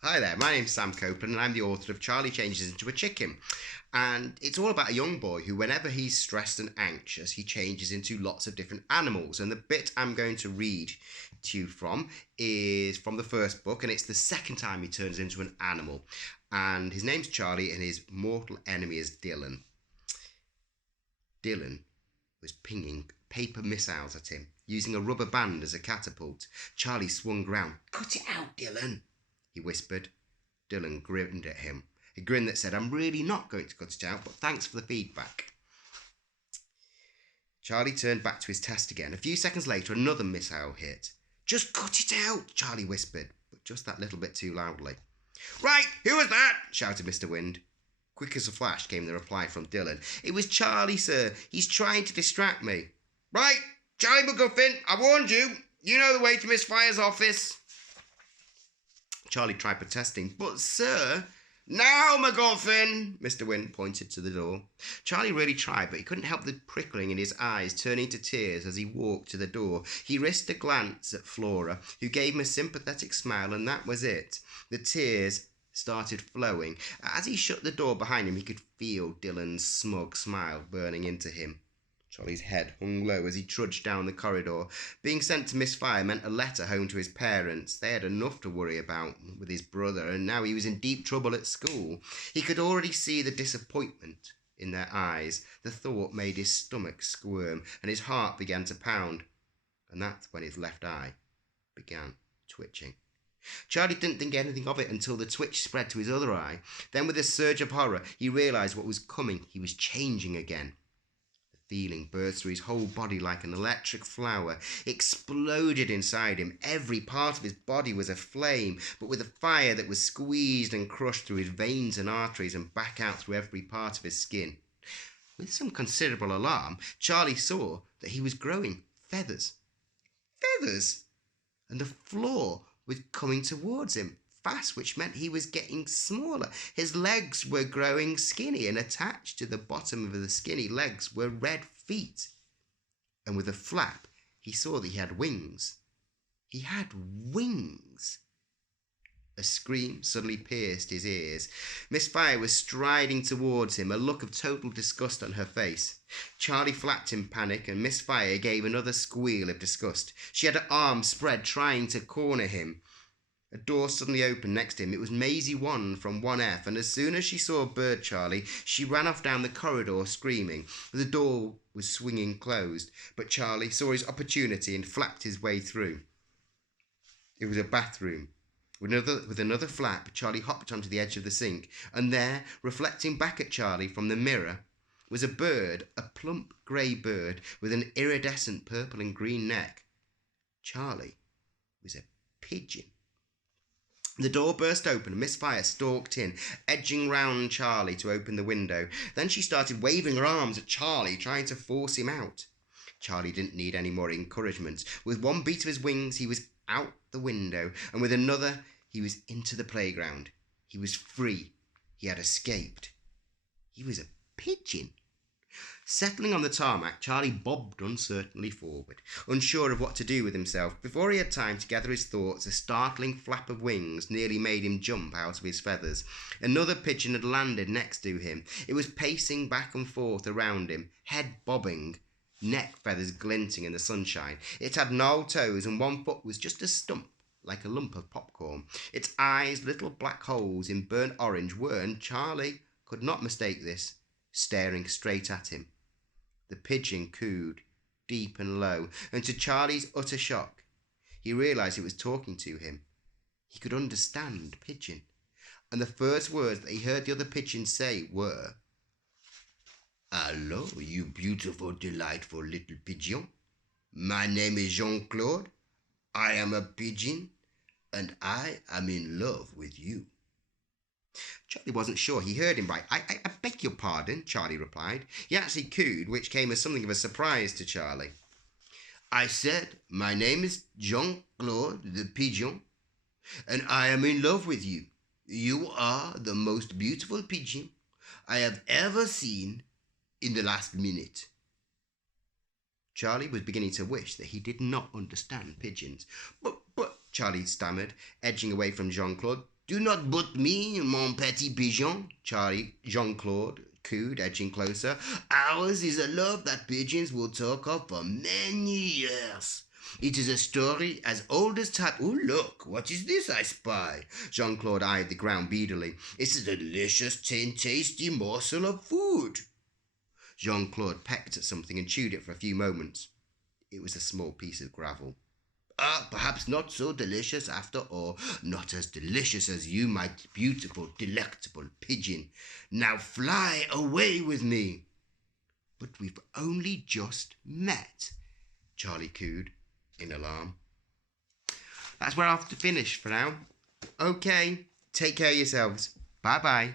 Hi there, my name's Sam Copeland and I'm the author of Charlie Changes into a Chicken. And it's all about a young boy who, whenever he's stressed and anxious, he changes into lots of different animals. And the bit I'm going to read to you from is from the first book, and it's the second time he turns into an animal. And his name's Charlie, and his mortal enemy is Dylan. Dylan was pinging paper missiles at him, using a rubber band as a catapult. Charlie swung round. "Cut it out, Dylan," he whispered. Dylan grinned at him, a grin that said, "I'm really not going to cut it out, but thanks for the feedback." Charlie turned back to his test again. A few seconds later, another missile hit. "Just cut it out," Charlie whispered, but just that little bit too loudly. "Right, who was that?" shouted Mr. Wind. Quick as a flash came the reply from Dylan. "It was Charlie, sir. He's trying to distract me." "Right, Charlie McGuffin, I warned you. You know the way to Miss Fire's office." Charlie tried protesting. "But, sir—" "Now, McGuffin!" Mr. Wind pointed to the door. Charlie really tried, but he couldn't help the prickling in his eyes turning to tears as he walked to the door. He risked a glance at Flora, who gave him a sympathetic smile, and that was it. The tears started flowing. As he shut the door behind him, he could feel Dylan's smug smile burning into him. Charlie's head hung low as he trudged down the corridor. Being sent to Miss Fire meant a letter home to his parents. They had enough to worry about with his brother, and now he was in deep trouble at school. He could already see the disappointment in their eyes. The thought made his stomach squirm, and his heart began to pound. And that's when his left eye began twitching. Charlie didn't think anything of it until the twitch spread to his other eye. Then, with a surge of horror, he realised what was coming. He was changing again. Feeling burst through his whole body like an electric flower. It exploded inside him. Every part of his body was aflame, but with a fire that was squeezed and crushed through his veins and arteries and back out through every part of his skin. With some considerable alarm, Charlie saw that he was growing feathers. Feathers! And the floor was coming towards him fast, which meant he was getting smaller. His legs were growing skinny, and attached to the bottom of the skinny legs were red feet. And with a flap, he saw that he had wings. He had wings. A scream suddenly pierced his ears. Miss Fire was striding towards him, a look of total disgust on her face. Charlie flapped in panic, and Miss Fire gave another squeal of disgust. She had her arms spread, trying to corner him. A door suddenly opened next to him. It was Maisie 1 from 1F, and as soon as she saw Bird Charlie, she ran off down the corridor screaming. The door was swinging closed, but Charlie saw his opportunity and flapped his way through. It was a bathroom. With another flap, Charlie hopped onto the edge of the sink, and there, reflecting back at Charlie from the mirror, was a bird, a plump grey bird with an iridescent purple and green neck. Charlie was a pigeon. The door burst open and Miss Fire stalked in, edging round Charlie to open the window. Then she started waving her arms at Charlie, trying to force him out. Charlie didn't need any more encouragement. With one beat of his wings, he was out the window, and with another, he was into the playground. He was free. He had escaped. He was a pigeon. Settling on the tarmac, Charlie bobbed uncertainly forward, unsure of what to do with himself. Before he had time to gather his thoughts, a startling flap of wings nearly made him jump out of his feathers. Another pigeon had landed next to him. It was pacing back and forth around him, head bobbing, neck feathers glinting in the sunshine. It had gnarled toes, and one foot was just a stump, like a lump of popcorn. Its eyes, little black holes in burnt orange, were, and Charlie could not mistake this, staring straight at him. The pigeon cooed, deep and low, and to Charlie's utter shock, he realised it was talking to him. He could understand pigeon, and the first words that he heard the other pigeon say were, "Hello, you beautiful, delightful little pigeon. My name is Jean-Claude. I am a pigeon, and I am in love with you." Charlie wasn't sure he heard him right. I beg your pardon," Charlie replied. He actually cooed, which came as something of a surprise to Charlie. "I said, my name is Jean-Claude the pigeon, and I am in love with you. You are the most beautiful pigeon I have ever seen in the last minute." Charlie was beginning to wish that he did not understand pigeons. But, Charlie stammered, edging away from Jean-Claude. Do not butt me, mon petit pigeon, Jean-Claude cooed, edging closer. Ours is a love that pigeons will talk of for many years. It is a story as old as time. Oh, look, what is this I spy? Jean-Claude eyed the ground beadily. It's a delicious, tasty morsel of food. Jean-Claude pecked at something and chewed it for a few moments. It was a small piece of gravel. Perhaps not so delicious after all. Not as delicious as you, my beautiful, delectable pigeon. Now fly away with me. But we've only just met, Charlie cooed in alarm. That's where I have to finish for now. Okay, take care of yourselves. Bye-bye.